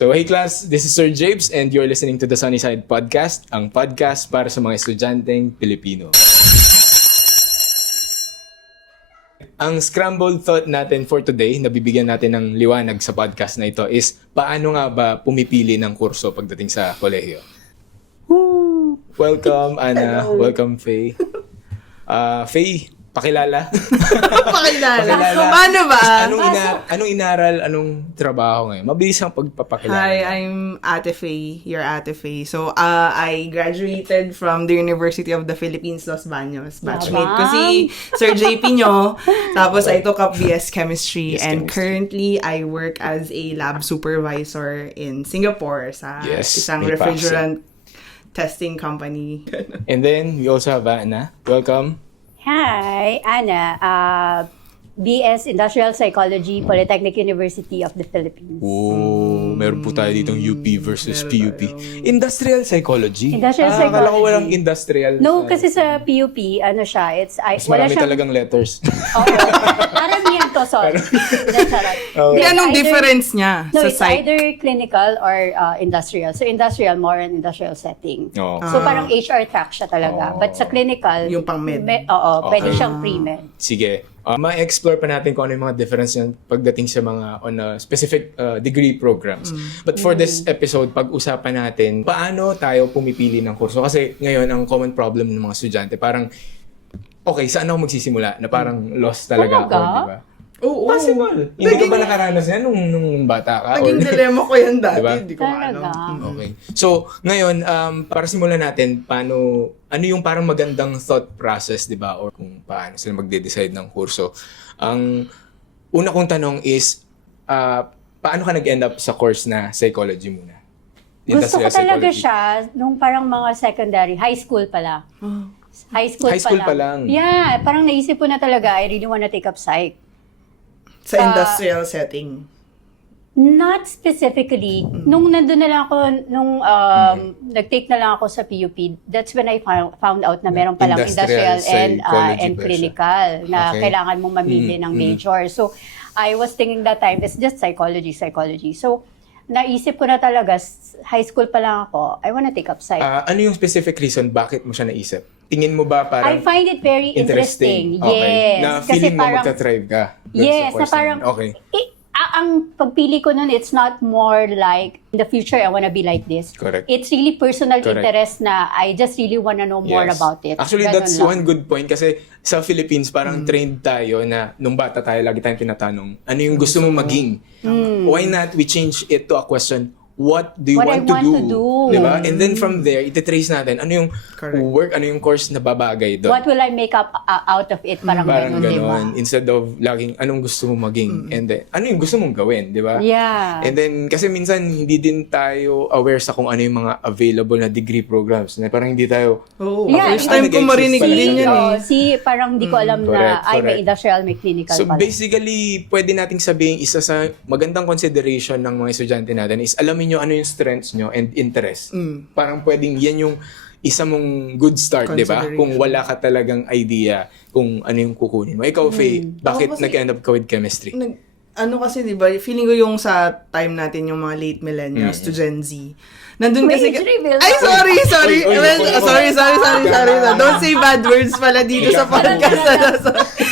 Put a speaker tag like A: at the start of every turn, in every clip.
A: So hey class, this is Sir Japes and you're listening to the Sunnyside Podcast, ang podcast para sa mga estudyanteng Pilipino. Ang scrambled thought natin for today, na bibigyan natin ng liwanag sa podcast na ito is paano nga ba pumipili ng kurso pagdating sa kolehiyo? Woo! Welcome Ana, welcome Faye. Faye, pakilala.
B: Pakilala. Paano ba?
A: Anong inaral, anong trabaho ngayon? Mabilis ang pagpapakilala.
B: Hi, I'm Ate Faye, your Ate Faye. So, I graduated from the University of the Philippines, Los Baños. Batchmate ko si Sir JP nyo. Tapos, I took up BS Chemistry. And currently, I work as a lab supervisor in Singapore sa isang refrigerant testing company.
A: And then, we also have Ana. Welcome.
C: Hi, Ana. BS Industrial Psychology, Polytechnic University of the Philippines.
A: Oh, meron po tayo ditong UP versus PUP. Industrial Psychology?
C: Industrial Psychology.
A: Akala ko walang industrial.
C: No, kasi sa PUP, ano siya,
A: Mas marami talagang letters.
C: Oo. Maramihan to, sorry.
B: Hindi, anong difference niya
C: No,
B: sa
C: it's
B: psych?
C: either clinical or industrial. So, industrial, more an industrial setting.
A: Oh.
C: So, parang HR track siya talaga. But sa clinical,
B: Yung pang-med.
C: Pwede siyang pre-med.
A: Sige. Ma-explore pa natin kung ano yung mga difference yan pagdating sa mga on a specific degree programs. But for this episode, pag-usapan natin paano tayo pumipili ng kurso. Kasi ngayon, ang common problem ng mga estudyante, parang, okay, saan ako magsisimula? Na parang lost talaga ako, di ba?
B: Oo.
A: Possible. Hindi ka ba nakaranas yan nung bata ka?
B: Naging dilemma ko yan dati.
A: Diba?
B: Hindi ko alam.
A: Okay. So, ngayon, para simulan natin, ano yung parang magandang thought process, di ba? Or kung paano sila magde-decide ng kurso. Ang una kong tanong is, paano ka nag-end up sa course na psychology muna?
C: Gusto ko talaga siya nung parang mga secondary, high school pala. High school pa lang. Yeah, parang naisip ko na talaga, I really wanna take up psych.
B: Sa industrial setting.
C: Not specifically. Nung nandun na lang ako, nag-take na lang ako sa PUP, that's when I found out na meron palang industrial and clinical na kailangan mong mamili ng major. So, I was thinking that time, it's just psychology. So, naisip ko na talaga, high school pa lang ako, I wanna take up psych.
A: Ano yung specific reason bakit mo siya naisip? Tingin mo ba parang
C: I find it very interesting. Yes.
A: Na
C: Kasi
A: feeling mo
C: parang,
A: magta-thrive ka?
C: Yes, na parang, ang pagpili ko nun, it's not more like, in the future, I wanna be like this.
A: Correct.
C: It's really personal interest na I just really wanna know more about it.
A: Actually,
C: Ganun
A: that's
C: lang.
A: one good point kasi sa Philippines, parang trained tayo na nung bata tayo, lagi tayong tinatanong, ano yung gusto mong maging? Why not we change it to a question, what do you want to do? Diba? And then from there, ititrace natin, ano yung work, ano yung course na babagay doon.
C: What will I make up out of it? Parang ganun, diba?
A: Instead of laging, anong gusto mong maging? And then, ano yung gusto mong gawin, di ba?
C: Yeah.
A: And then, kasi minsan, hindi din tayo aware sa kung ano yung mga available na degree programs. Na parang hindi tayo,
B: First time ko marinig din yan
C: parang hindi ko alam na, may industrial, may clinical
A: so
C: pala.
A: basically, pwede nating sabihin, isa sa magandang consideration ng mga estudyante natin is alamin nyo ano yung strengths nyo and interest. Parang pwedeng yan yung isa mong good start, di ba? Kung wala ka talagang idea kung ano yung kukunin mo. Ikaw, Faye, bakit nag-end up ka with chemistry?
B: Kasi, di ba, feeling ko yung sa time natin, yung mga late millennials to Gen Z. Nandun kasi... Ay, sorry! Sorry. Don't say bad words pala dito sa podcast.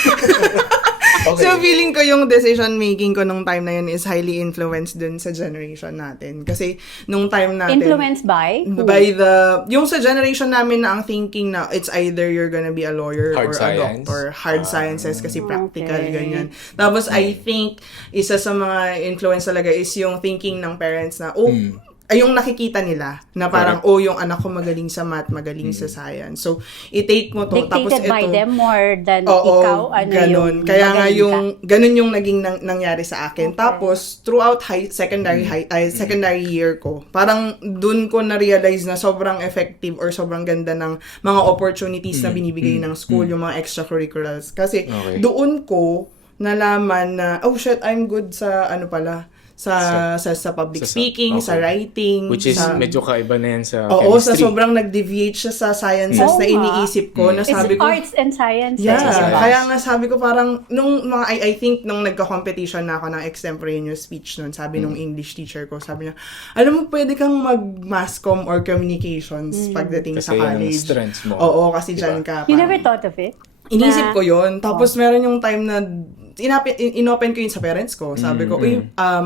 B: Okay. So, feeling ko yung decision-making ko nung time na yun is highly influenced dun sa generation natin. Kasi, nung time natin...
C: Influenced by?
B: By yung sa generation namin na ang thinking na it's either you're gonna be a lawyer or a doctor. Hard sciences kasi practical, ganyan. Tapos, I think, isa sa mga influence talaga is yung thinking ng parents na, ay yung nakikita nila na parang yung anak ko magaling sa math, magaling sa science. So i-take mo to tapos ito
C: by them more than ikaw
B: ganun. Kaya nga yung ganun yung naging nangyari sa akin. Tapos throughout secondary year ko, parang dun ko na-realize na sobrang effective or sobrang ganda ng mga opportunities na binibigay ng school, yung mga extracurriculars. Kasi doon ko nalaman na I'm good sa sa public speaking,
A: okay.
B: sa writing.
A: Which is
B: sa,
A: medyo kaiba na yan sa
B: oo,
A: chemistry.
B: sa sobrang nag-deviate siya sa sciences
C: Oo
B: na
C: nga.
B: iniisip ko. Na
C: It's
B: sabi ko,
C: arts and sciences.
B: yeah,
C: diba?
B: kaya nga sabi ko parang, nung mga, I think, nung nagka-competition na ako ng extemporaneous speech nun, sabi nung English teacher ko, sabi niya, alam mo, pwede kang mag-mass comm or communications pagdating
A: Kasi
B: sa
A: yun ang
B: college.
A: strengths mo.
B: Oo, kasi
A: Diba?
B: dyan ka.
C: You
B: parang-
C: never thought of it?
B: Inisip ko yun. Tapos meron yung time na inopen ko yun sa parents ko. Sabi ko, uy,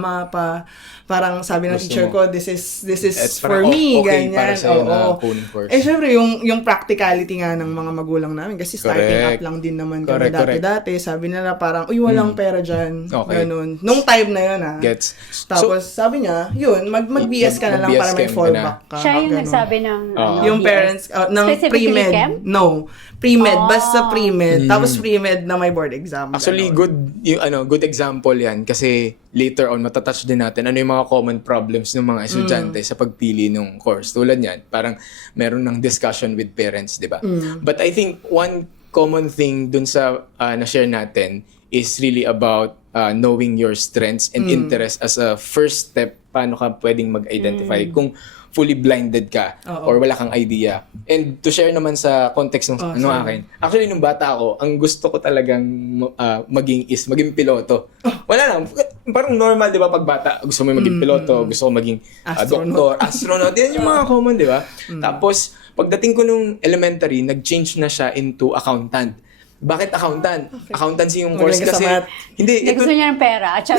B: parang sabi ng
A: Gusto
B: teacher
A: mo.
B: ko, this is
A: It's
B: for
A: parang
B: me,
A: okay
B: ganyan.
A: para sa'yo na
B: Oo.
A: kunin course.
B: Eh, syempre, yung practicality nga ng mga magulang namin, kasi starting
A: Correct.
B: up lang din naman kami
A: Correct.
B: dati-dati. Sabi nila parang, uy, walang pera dyan.
A: Okay.
B: Ganun. Nung time na yun,
A: Gets.
B: Tapos, sabi niya, yun, mag-BS ka na lang
A: mag-BS
B: para may
A: chem ka
B: fallback ka.
C: Siya yung
B: Ganun.
C: nagsabi ng
B: Yung
C: BS.
B: parents, ng
C: Specifically
B: pre-med.
C: chem?
B: No. Pre-med. Basta pre-med. Tapos pre-med na may board exam.
A: Actually,
B: Ganun.
A: good example yan kasi later on, matatouch din natin ano yung mga common problems ng mga estudyante sa pagpili ng course. Tulad yan, parang meron ng discussion with parents, di ba? But I think one common thing dun sa na-share natin is really about knowing your strengths and interests as a first step paano ka pwedeng mag-identify kung fully blinded ka or wala kang idea. And to share naman sa context ng akin. Actually, nung bata ako, ang gusto ko talagang maging piloto. Wala lang. Parang normal, di ba, pag bata, gusto mo maging piloto, gusto ko maging doktor, astronaut. Yan yung mga common, di ba? Tapos, pagdating ko nung elementary, nag-change na siya into accountant. Bakit accountant? Accountancy yung course
B: Magaling ka sa
A: kasi...
B: math.
A: Hindi,
C: Gusto niya ng pera. At saka,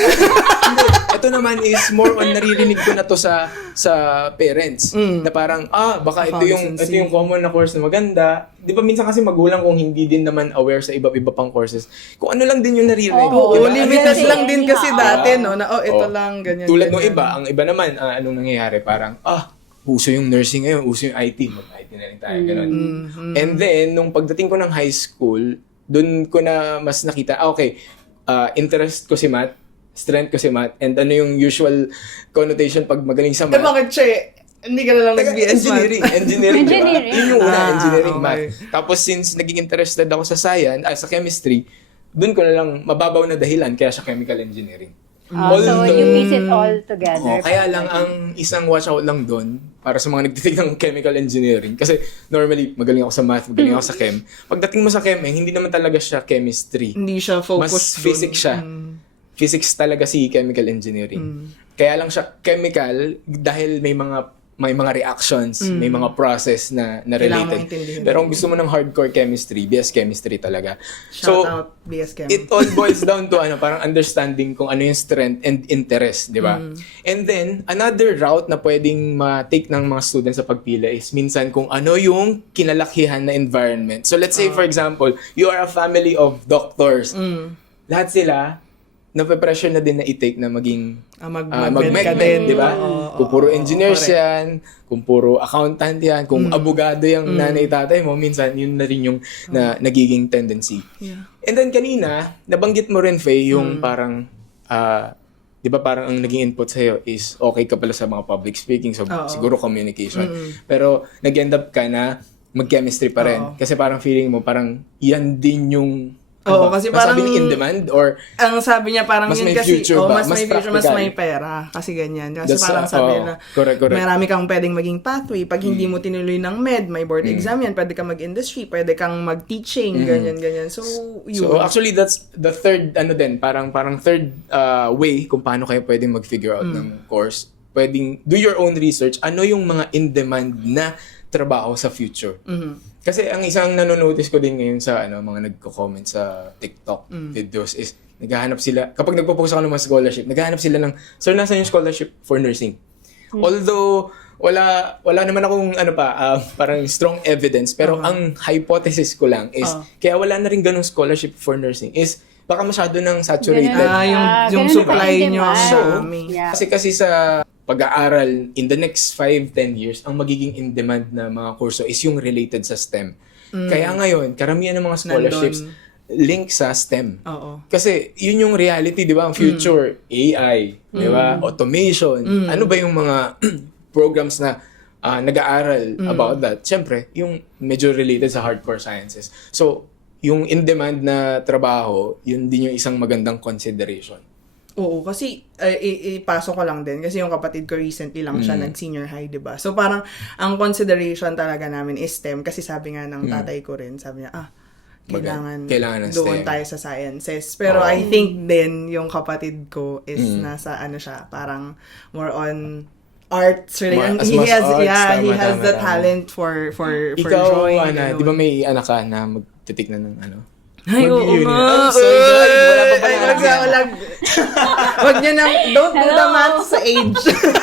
A: ito naman is more on naririnig ko na to sa parents na parang baka ito yung common na course na maganda. 'Di ba minsan kasi magulang kung hindi din naman aware sa iba-iba pang courses. Kung ano lang din yung naririnig.
B: Oo,
A: Diba?
B: limited
C: Kasi
B: lang din kasi
C: anyhow.
B: dati, no? Na, ito lang, ganyan.
A: Tulad ng
B: ganyan.
A: iba, ang iba naman, anong nangyayari? Parang, uso yung nursing ngayon, uso yung IT. Mag-IT na rin tayo, ganun. And then, nung pagdating ko ng high school, dun ko na mas nakita, interest ko si math, strength ko si math, and ano yung usual connotation pag magaling sa
B: Eh,
A: math.
B: bakit siya, hindi ka na lang nag-BS
A: Engineering.
B: math?
A: Engineering, diba?
C: Engineering.
A: Yun yung una, engineering
B: okay.
A: math. Tapos since naging interested ako sa science, sa chemistry, dun ko na lang mababaw na dahilan kaya siya chemical engineering.
C: so you piece it all together.
A: Kaya lang ang isang watch out lang doon para sa mga nagtitig ng chemical engineering. Kasi normally, magaling ako sa math, magaling ako sa chem. Pagdating mo sa chem, hindi naman talaga siya chemistry.
B: Hindi siya focused
A: Mas physics siya. Physics talaga si chemical engineering. Kaya lang siya chemical dahil may mga reactions, may mga process na
B: Kailangan
A: related.
B: mong intindihin.
A: Pero kung gusto mo ng hardcore chemistry, BS chemistry talaga.
B: Shout out, BS Chem.
A: It all boils down to parang understanding kung ano yung strength and interest, di ba? And then, another route na pwedeng ma-take ng mga students sa pagpila is minsan kung ano yung kinalakihan na environment. So let's say, for example, you are a family of doctors. Lahat sila, nape-pressure na din na i-take na maging mag-med
B: ka din,
A: di ba? Kung puro engineers
B: correct.
A: yan, kung puro accountant yan, kung abogado yung nanay-tatay mo, minsan yun na rin yung nagiging tendency.
B: Yeah.
A: And then kanina, nabanggit mo rin, Faye, yung parang, di ba parang ang naging input sa'yo is okay ka pala sa mga public speaking, so siguro communication. Pero nag-end up ka na mag-chemistry pa rin. Kasi parang feeling mo, parang yan din yung
B: Oo, kasi
A: masabi
B: parang-
A: ni in demand or
B: Ang sabi niya parang
A: Mas
B: yun
A: may
B: kasi,
A: future
B: oh,
A: ba?
B: mas
A: Mas
B: may future, mas
A: practical.
B: may pera. Kasi ganyan. Kasi
A: That's,
B: parang sabi na,
A: correct.
B: marami kang pwedeng maging pathway. Pag hindi mo tinuloy ng med, may board exam yan. Pwede kang mag-industry, pwede kang mag-teaching, ganyan. So, yun.
A: So actually that's the third parang third way kung paano kayo pwedeng mag-figure out ng course. Pwedeng do your own research. Ano yung mga in-demand na trabaho sa future? Kasi ang isang nanonotice ko din ngayon sa mga nagko-comment sa TikTok videos is naghahanap sila kapag nagpo-post ako ng mga scholarship, naghahanap sila ng sir, nasaan yung scholarship for nursing? Although wala naman akong parang strong evidence, pero ang hypothesis ko lang is kaya wala na rin ganung scholarship for nursing is baka masyado nang saturated.
B: Yung
C: ganun
B: supply
C: pa rin
B: nyo
C: demand.
B: ang
C: So,
B: dami.
C: yeah.
A: Kasi sa pag-aaral in the next 5-10 years, ang magiging in-demand na mga kurso is yung related sa STEM. Kaya ngayon, karamihan ng mga scholarships link sa STEM.
B: Oo.
A: Kasi yun yung reality, di ba? Ang future, AI, di ba? Automation. Ano ba yung mga programs na nag-aaral about that? Siyempre, yung medyo related sa hardcore sciences. So, yung in-demand na trabaho, yun din yung isang magandang consideration.
B: Oo, kasi ipasok ko lang din kasi yung kapatid ko recently lang siya nag-senior high, 'di ba? So parang ang consideration talaga namin is STEM kasi sabi nga ng tatay ko rin, sabi niya, kailangan
A: ng
B: doon
A: STEM.
B: tayo sa sciences. Pero I think din yung kapatid ko is nasa ano siya, parang more on arts related. He has the talent for
A: Ikaw,
B: drawing.
A: Ana, di ba may anak ka na magtitik na ng ano?
B: Ay, oo
A: Mag-uni
B: nga.
A: na. Sorry, wala pa pala.
B: Wag niyo nang, don't do the math sa age.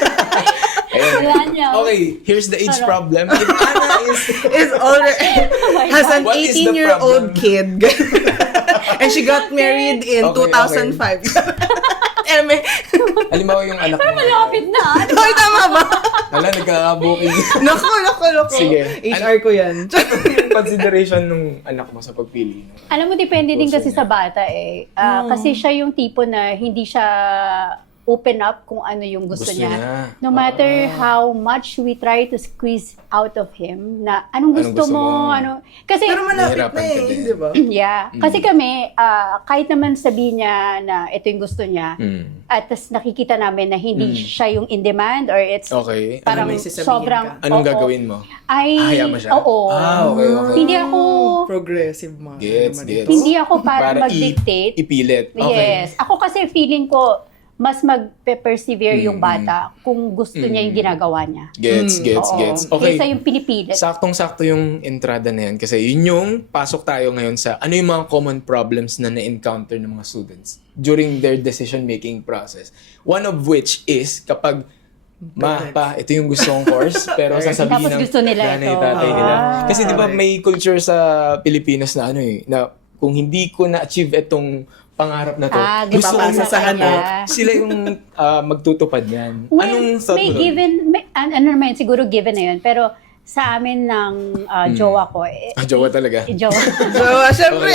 C: Wala niya.
A: Okay, here's the age problem. If Ana
B: Is already, has an
A: What is the
B: 18-year-old kid. And she got married in
A: Okay,
B: 2005. Eme.
A: halimbawa yung anak mo.
C: Malapit na.
B: Hoy, tama ba?
A: Wala, nagkakabuking.
B: Naku.
A: Sige.
B: HR ko yan.
A: Consideration nung anak mo sa pagpili.
C: Alam mo, depende din
A: Gusto
C: kasi
A: niya.
C: sa bata eh. Kasi siya yung tipo na hindi siya open up kung ano yung gusto niya. No matter how much we try to squeeze out of him na anong gusto mo, kasi
B: Pero malapit
A: Nahirapan
B: na
A: ka
B: eh,
A: din.
B: di ba?
C: yeah. Kasi kami, kahit naman sabihin niya na ito yung gusto niya, at tas nakikita namin na hindi siya yung in demand or it's
A: Okay.
C: parang
B: Ano may sasabihin
C: sobrang...
B: ka?
A: Anong
C: oo.
A: gagawin mo?
C: Ay,
A: Hayaan mo siya?
C: oo.
A: Okay.
C: Hindi ako...
B: Progressive mo.
A: Gets.
C: Hindi ako para mag-dictate.
A: Ipilit. Okay.
C: Yes. Ako kasi feeling ko, mas mag-persevere yung bata kung gusto niya yung ginagawa niya.
A: Gets.
C: Oo.
A: Okay.
C: Kaysa yung pinipilit.
A: Saktong-sakto yung entrada na yan. Kasi yun yung pasok tayo ngayon sa ano yung mga common problems na na-encounter ng mga students during their decision-making process. One of which is kapag ito yung gusto kong course, pero sasabihin
C: Tapos
A: ng
C: gusto nila
A: nanay,
C: ito.
A: tatay nila. Kasi di ba
B: Correct.
A: may culture sa Pilipinas na na kung hindi ko na-achieve itong pangarap na to, gusto ko
B: ipapasa sa
C: kanila.
A: sila yung magtutupad yan.
C: Well,
A: Anong thought
C: may
A: mo doon?
C: given, ano naman, siguro given na yun. Pero sa amin ng jowa ko,
A: Jowa talaga.
C: jowa,
B: So, syempre,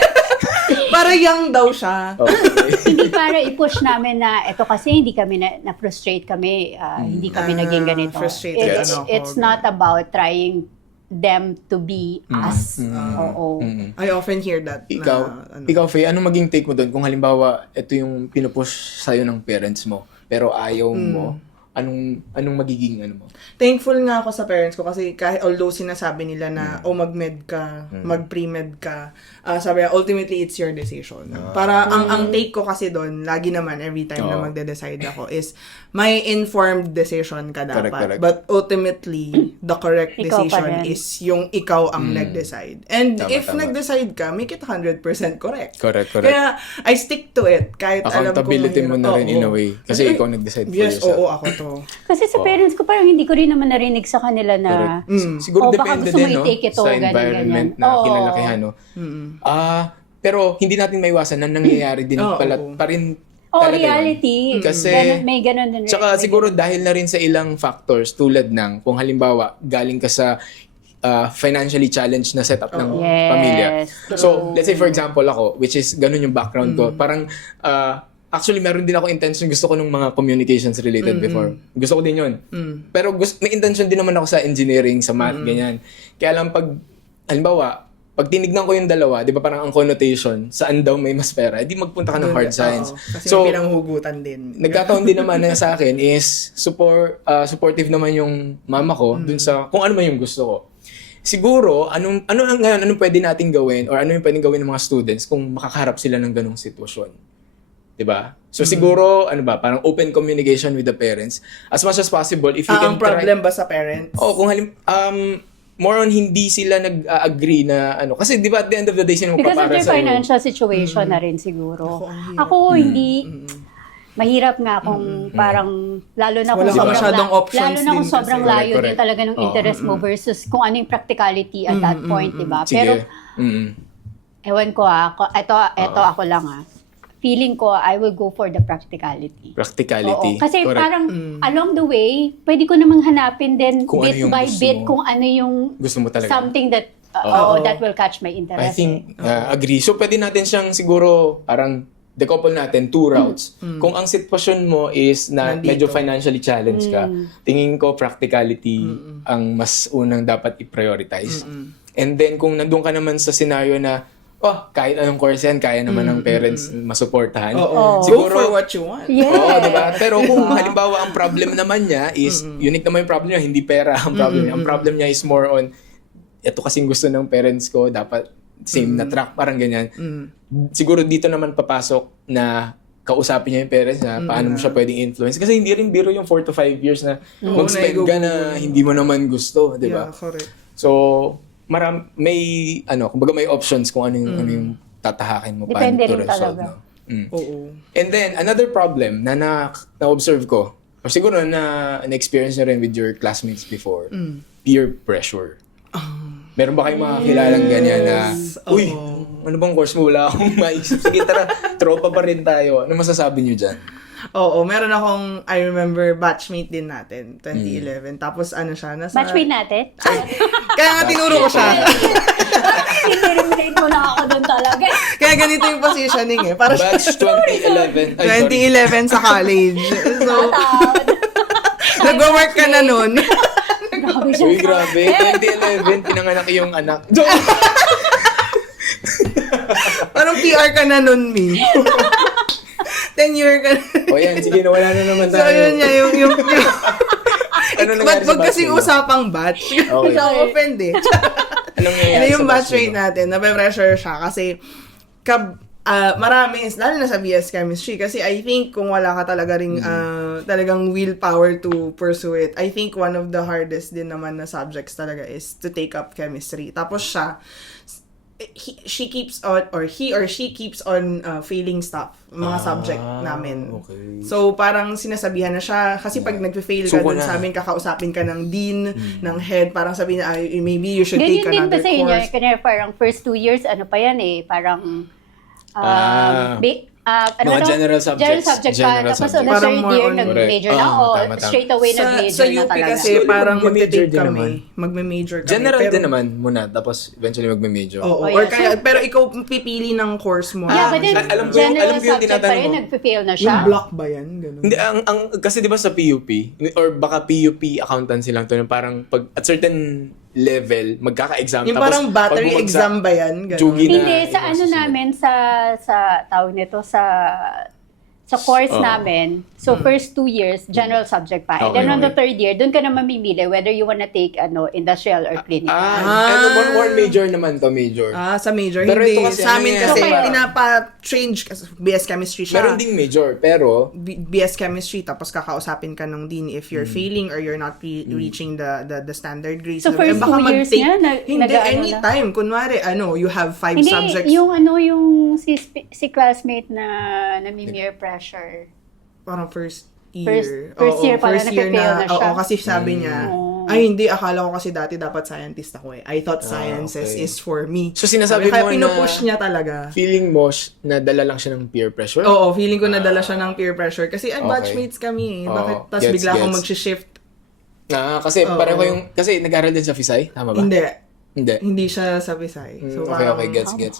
B: para young daw siya.
C: hindi para i-push namin na ito kasi hindi kami na-frustrate kami, hindi kami naging ganito.
B: Frustrated,
C: It's not about trying them to be us. Oo.
B: I often hear that.
A: Ikaw, Faye, anong maging take mo doon kung halimbawa ito yung pinupush sa'yo ng parents mo pero ayaw mo, anong magiging ano mo?
B: Thankful nga ako sa parents ko kasi kahit although sinasabi nila na mag-med ka, mag-pre-med ka, sabi niya, ultimately it's your decision. Para ang take ko kasi doon, lagi naman every time na magde-decide ako is may informed decision ka dapat.
A: Correct.
B: But ultimately, the correct
C: Ikaw pa
B: decision
C: rin.
B: is yung ikaw ang nag-decide. And if
A: Tama.
B: nag-decide ka, make it 100% correct.
A: Correct.
B: Kaya I stick to it kahit alam ko
A: Accountability mo na rin in a
B: Oo.
A: way. Kasi ikaw nag-decide for
B: Yes,
A: yourself.
B: oo, ako to.
C: Kasi sa parents ko parang hindi ko rin naman narinig sa kanila na
A: Siguro
C: baka
A: depende
C: gusto mo
A: din
C: i-take ito,
A: sa
C: ganyan,
A: environment
C: ganyan.
A: na
C: Oo.
A: kinalakihan. No? Pero hindi natin maiwasan na nangyayari din pa rin talaga yun.
C: reality.
A: Kasi,
C: may ganun din.
A: Tsaka siguro dahil na rin sa ilang factors tulad ng kung halimbawa galing ka sa financially challenged na setup ng
C: Yes,
A: pamilya.
C: true.
A: So, let's say for example ako, which is ganun yung background ko. Parang actually meron din ako intention, gusto ko ng mga communications related before. Gusto ko din yun. Pero may intention din naman ako sa engineering, sa math, ganyan. Kaya lang halimbawa, pag tinignan ko yung dalawa, di ba parang ang connotation, saan daw may mas pera, di magpunta ka ng hard science.
B: Kasi
A: So,
B: may pinanghugutan din.
A: nagkataon din naman na sa akin is supportive naman yung mama ko dun sa kung ano man yung gusto ko. Siguro, anong pwede nating gawin or ano yung pwedeng gawin ng mga students kung makakaharap sila ng ganong sitwasyon? 'Di ba? So siguro, parang open communication with the parents as much as possible if you can
B: Ang problem ba sa parents?
A: kung more on hindi sila nag-agree na kasi 'di ba at the end of the day sino
C: Because of
A: magpapara
C: their
A: sa
C: financial situation na rin siguro.
B: ang hirap.
C: Ako hindi mahirap nga kung parang lalo na kung
B: Wala ka
C: sobrang
B: masyadong options
C: lalo na kung
B: din
C: sobrang
B: kasi.
C: layo din
A: Correct.
C: talaga ng interest mo versus kung ano yung practicality at that point, 'di ba?
A: Sige.
C: Pero ewan ko ito ako lang feeling ko I will go for the practicality.
A: Practicality.
C: Oo. Kasi
A: Correct.
C: parang along the way, pwede ko namang hanapin din
A: Kung ano
C: bit
A: yung
C: by
A: gusto
C: bit
A: mo.
C: kung ano yung
A: Gusto mo talaga.
C: something that that will catch my interest.
A: I think, agree. So, pwede natin siyang siguro, parang, decouple natin, two routes. Kung ang sitwasyon mo is na
B: Nandito.
A: medyo financially challenged ka, tingin ko practicality ang mas unang dapat i-prioritize. And then, kung nandun ka naman sa scenario na kahit anong course yan, kaya naman ng parents masuportahan.
B: Oo. Go for what you want.
C: Yes.
A: Oo, diba? Pero kung halimbawa ang problem naman niya is, unique naman yung problem niya, hindi pera ang problem niya. Ang problem niya is more on, ito kasing gusto ng parents ko, dapat same na track, parang ganyan. Siguro dito naman papasok na kausapin niya yung parents niya, paano mo siya pwedeng influence. Kasi hindi rin biro yung 4 to 5 years na mag-spend ka na hindi mo naman gusto, di ba?
B: Yeah, correct.
A: So, kumbaga may options kung ano yung tatahakin mo,
C: Depende
A: paano to
C: rin
A: resolve.
C: talaga.
A: No?
B: Oo.
A: And then, another problem na-observe ko, or siguro na-experience nyo rin with your classmates before, peer pressure. Meron ba kayong mga kilalang ganyan na, uy, ano bang course mo? Wala akong maisip. Sige, tara, tropa pa rin tayo. Ano masasabi nyo dyan?
B: Oo, meron akong, I remember, batchmate din natin, 2011. Tapos ano siya, nasa...
C: Batchmate natin?
B: Kaya nga tinuro ko siya.
C: Sinirelate mo na ako doon talaga.
B: Kaya ganito yung positioning eh. Para siya,
A: Batch 2011. Ay, sorry.
B: 2011 sa college. So, nag-work ka na nun.
C: Grabe siya.
A: Uy, grabe. 2011, pinanganak yung anak.
B: Parang PR ka na nun, Mi. 10-year ka na.
A: O yan, sige na, wala na naman
B: So,
A: tayo.
B: yun niya, yung
A: Ano nangyari
B: Ba't
A: sa
B: wag
A: batch
B: kasing
A: ninyo?
B: usapang batch?
A: Okay.
B: Siya offend eh.
A: Anong nangyayari
B: Ano yung
A: sa
B: batch rate
A: ninyo?
B: natin? Nape-pressure siya kasi marami, lalo na sa BS Chemistry, kasi I think kung wala ka talaga ring talagang willpower to pursue it, I think one of the hardest din naman na subjects talaga is to take up chemistry. Tapos siya, she keeps on, or he or she keeps on failing stuff, mga subject namin.
A: Okay.
B: So, parang sinasabihan na siya, kasi pag nagpe-fail ka
A: Suko
B: dun
A: na.
B: sa amin, kakausapin ka ng dean, ng head, parang sabihin niya, maybe you should take
C: Ganyan din
B: another
C: ba sa inyo?
B: course.
C: Kanya parang first 2 years, ano pa yan eh, parang
A: Mga general subjects.
C: General subject pa.
A: General
C: Tapos
A: subjects.
C: on the
B: Parang
C: third
B: more
C: year,
B: on-
C: nag-major na.
A: Correct.
C: O
A: Tama.
C: straight away
B: Sa
C: nag-major na
B: UP
C: talaga.
B: kasi
A: Usually,
B: parang
A: magme-major
B: magte-take
A: din
B: kami.
A: naman.
B: Magme-major kami.
A: General
B: pero,
A: din naman muna, tapos eventually magme-major.
B: Oo.
C: Oh,
B: Or
C: yeah.
B: kaya, pero ikaw pipili ng course mo.
C: Yeah, but then,
A: alam ko yung
C: general subject pa
A: tinatanong
C: rin,
A: ko.
C: nagpe-fail na
B: Yung
C: siya.
B: block ba yan? Ganun.
A: Hindi, kasi di ba sa PUP, or baka PUP accountancy lang to, parang pag at certain level, magkaka-exam.
B: Yung
A: tapos
B: parang battery
A: pag bumagsak,
B: exam ba yan? Ganun.
A: Jugi na.
C: Hindi, sa
A: yung
C: ano
A: masusunod.
C: namin, sa tawag nito, sa course namin, so first 2 years, general subject pa. And then on the third year, doon ka na mamimili whether you wanna take industrial or clinical.
A: More major naman to, major.
B: Sa major.
A: Pero
B: Hindi.
A: ito kasi,
B: Sa amin
A: ano yan,
B: kasi,
C: parang-
B: pinapa-change, kasi BS Chemistry siya.
A: Meron ding major, pero
B: BS Chemistry, tapos kakausapin ka ng dean if you're failing or you're not reaching the standard grades.
C: So, first
B: Baka
C: 2 years
B: mag-take-
C: nga,
B: Hindi,
C: nag-ano na.
B: anytime. Kunwari, you have 5
C: Hindi,
B: subjects.
C: yung si classmate na nami-mere pressure.
B: Parang first year.
C: First year, parang nape-fail na siya.
B: Oo, kasi sabi niya, ay hindi, akala ko kasi dati dapat scientist ako eh. I thought sciences
A: okay.
B: is for me.
A: So, sinasabi
B: Kaya
A: mo
B: pinupush
A: na
B: niya talaga.
A: feeling mo na dala lang siya ng peer pressure?
B: Oo, feeling ko nadala siya ng peer pressure. Kasi
A: Okay.
B: batchmates kami eh. Bakit?
A: Oo,
B: Tapos
A: gets,
B: bigla akong
A: gets.
B: mag-shift.
A: Kasi pareho yung, kasi nag-aral din sa FISAI, tama ba?
B: Hindi.
A: Hindi.
B: Hindi siya sa Visay. So,
A: Okay,
B: parang-
A: gets.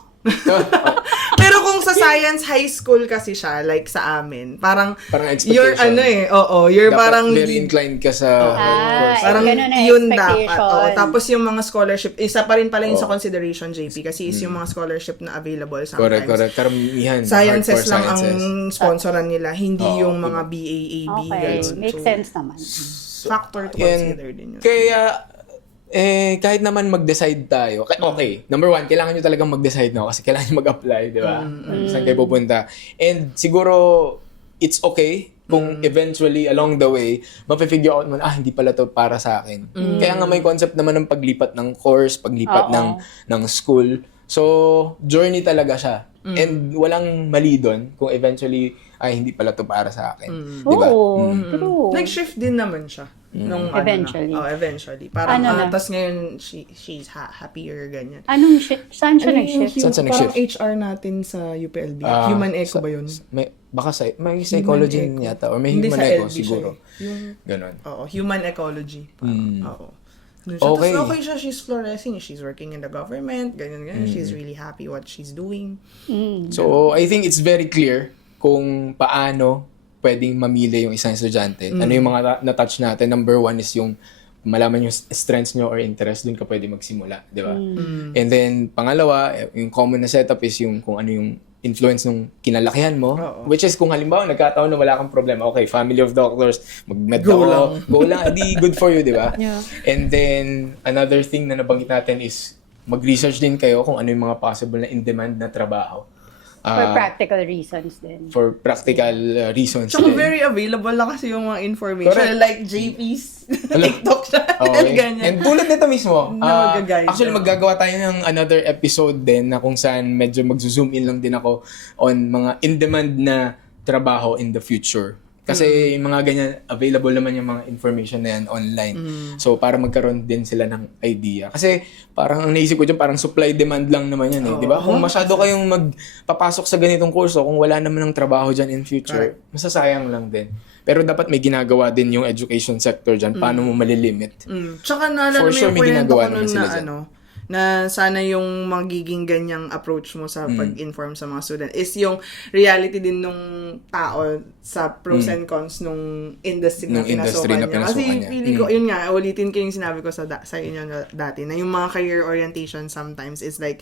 B: Pero kung sa science high school kasi siya, like sa amin, parang
A: Parang expectation.
B: you're
A: Dapat
B: parang
A: very inclined ka sa course.
B: parang
C: ganun ang
B: yun dapat.
C: expectation.
B: Oo. Tapos yung mga scholarship, isa pa rin pala yun sa consideration, JP, kasi is yung mga scholarship na available sometimes.
A: Correct. Karamihan.
B: Sciences
A: hardcore
B: lang
A: sciences.
B: ang sponsoran nila, hindi yung mga BAAB.
C: Okay,
B: ganun.
C: makes
B: So,
C: sense naman.
B: Factor to
A: Yan.
B: consider din yun.
A: Kaya, kahit naman mag-decide tayo, okay, number one, kailangan nyo talagang mag-decide na kasi kailangan nyo mag-apply, di ba? Saan kayo pupunta. And siguro, it's okay kung eventually, along the way, mapifigure out mo, hindi pala to para sa akin. Kaya nga may concept naman ng paglipat ng course, paglipat ng school. So, journey talaga siya. And walang mali doon kung eventually, hindi pala to para sa akin. Di ba?
C: Oo, true.
B: Nag-shift din naman siya. Nung,
C: Eventually.
B: Eventually. Parang,
C: Ano na?
B: tas ngayon, she's happier, ganyan.
C: Anong saan siya nag-shift?
A: Saan siya
B: Parang
A: nag-shift?
B: HR natin sa UPLB. Human Eco ba yun?
A: Baka may psychology
B: Human eco.
A: yata or may
B: Hindi
A: human
B: sa
A: eco
B: LB
A: siguro.
B: siya eh.
A: Ganon.
B: Oo, human ecology. Oo.
A: Okay.
B: Tapos okay siya, she's flourishing, she's working in the government, ganyan. She's really happy what she's doing.
A: So, I think it's very clear kung paano pwedeng mamili yung isang estudyante. Ano yung mga na-touch natin? Number one is yung malaman yung strengths nyo or interest, dun ka pwede magsimula, di ba? And then, pangalawa, yung common na setup is yung kung ano yung influence ng kinalakihan mo. Which is, kung halimbawa, nagkataon na wala kang problema, okay, family of doctors, mag-med ako, go lang, di good for you, di ba?
C: Yeah.
A: And then, another thing na nabanggit natin is, mag-research din kayo kung ano yung mga possible na in-demand na trabaho.
C: For practical reasons din.
A: For practical reasons
B: Tsaka
A: din.
B: very available lang kasi yung mga information.
A: Correct.
B: Like JP's TikTok channel,
A: Okay.
B: ganyan.
A: And tulad nito mismo,
B: Na magagaya.
A: actually maggagawa tayo ng another episode din na kung saan medyo mag-zoom in lang din ako on mga in-demand na trabaho in the future. Kasi yung mga ganyan, available naman yung mga information na yan online. So, para magkaroon din sila ng idea. Kasi, parang ang naisip ko dyan, parang supply-demand lang naman yan eh. Di ba? Kung masyado kayong magpapasok sa ganitong kurso, kung wala naman ng trabaho dyan in future, masasayang lang din. Pero dapat may ginagawa din yung education sector dyan. Paano mo malilimit?
B: Tsaka naalala
A: For
B: mo
A: sure,
B: yung
A: may
B: kwento
A: ginagawa
B: ko
A: naman
B: nun
A: sila
B: na
A: dyan.
B: na sana yung magiging ganyang approach mo sa pag-inform sa mga student is yung reality din nung tao sa pros and cons nung industry na pinasukan niya. Kasi pili ko, yun nga, ulitin ko yung sinabi ko sa inyo dati, na yung mga career orientation sometimes is like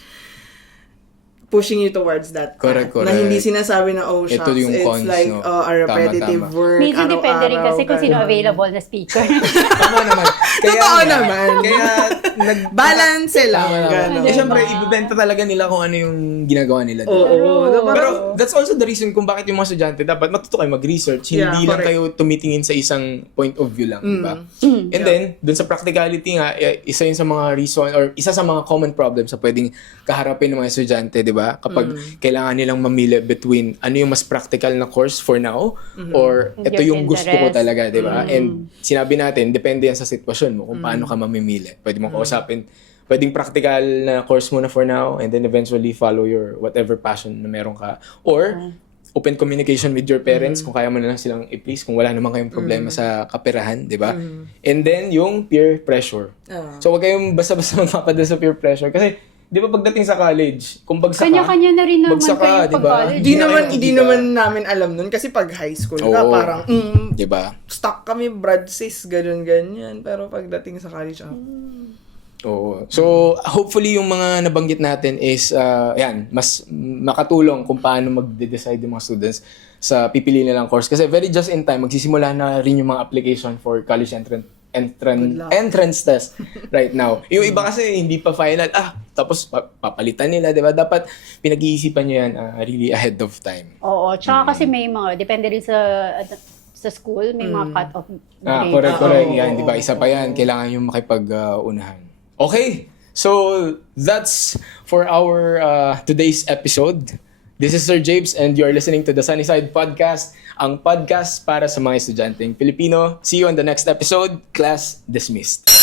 B: pushing you towards that
A: Correct.
B: na hindi sinasabi na, oh, shucks,
A: Ito yung
B: it's
A: cons,
B: like
A: no?
B: a repetitive
A: Tama.
B: work,
C: Minsan depende rin kasi kung sino
B: ganun.
C: available na speaker.
A: Tama naman.
B: Totoo naman.
A: Kaya,
B: Balance lang. Gano'n.
A: Eh, syempre, ibibenta talaga nila kung ano yung ginagawa nila.
B: Oo.
A: Pero that's also the reason kung bakit yung mga estudyante dapat matuto kayo mag-research. Hindi lang
B: correct.
A: kayo tumitingin sa isang point of view lang, di ba? And then, dun sa practicality nga, isa yun sa mga reason or isa sa mga common problems sa pwedeng kaharapin ng mga estudyante, di ba? Kapag kailangan nilang mamili between ano yung mas practical na course for now or ito yung gusto ko talaga, di ba? And sinabi natin, depende yan sa sitwasyon mo kung paano ka mamimili. Pwede mo kausapin, pwedeng practical na course muna for now and then eventually follow your whatever passion na meron ka. Or, open communication with your parents kung kaya mo na lang silang i-please kung wala naman kayong problema sa kaperahan, di ba? And then, yung peer pressure. So, huwag kayong basta-basta magpapadala sa peer pressure. Kasi, di ba pagdating sa college, kung bagsak ka,
C: Kanya-kanya na rin naman
A: bagsak
C: kayo
A: ka, di ba?
C: pag-college.
B: Hindi naman namin alam nun kasi pag high school ka,
A: Oo.
B: parang
A: Di ba?
B: stuck kami Brad sis, ganyan. Pero pagdating sa college,
A: Oo. So, hopefully yung mga nabanggit natin is, mas makatulong kung paano mag-decide yung mga students sa pipili nilang course. Kasi very just in time, magsisimula na rin yung mga application for college entrance test right now. Yung iba kasi hindi pa final, tapos papalitan nila, di ba? Dapat pinag-iisipan nyo yan really ahead of time.
C: Oo, tsaka kasi may mga, depende rin sa school, may mga cut-off grade.
A: Correct. Yan, di ba? Isa pa yan, kailangan yung makipag-unahan. Okay, so that's for our today's episode. This is Sir Japes and you are listening to the Sunnyside Podcast, ang podcast para sa mga estudyanteng Pilipino. See you on the next episode. Class dismissed.